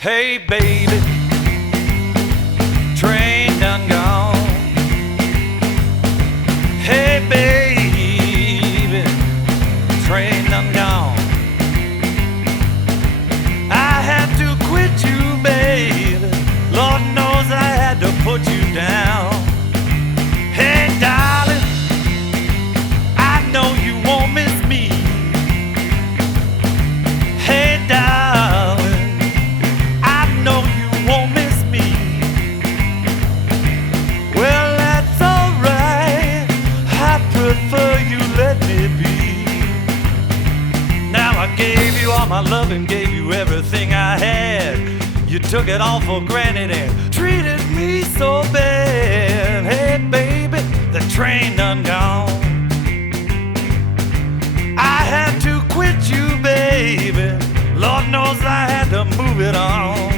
Hey baby, train done gone. Hey baby, train done gone. I had to quit you, baby. Lord knows I had to put you down. Hey darling, I know you won't miss me. Hey darling, I gave you all my love and gave you everything I had. You took it all for granted and treated me so bad. Hey baby, the train done gone. I had to quit you, baby. Lord knows I had to move it on.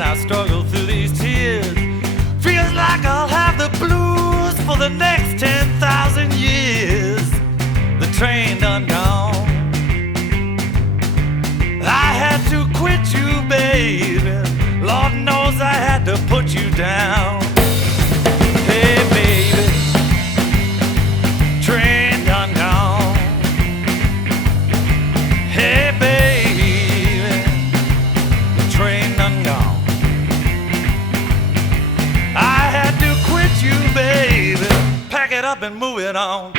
I struggle through these tears. Feels like I'll have the blues for the next 10,000 years. The train done gone. I had to quit you, baby. Lord knows I had to put you down. Hey baby, train done gone. Hey baby, the train done gone. You, baby, pack it up and move it on.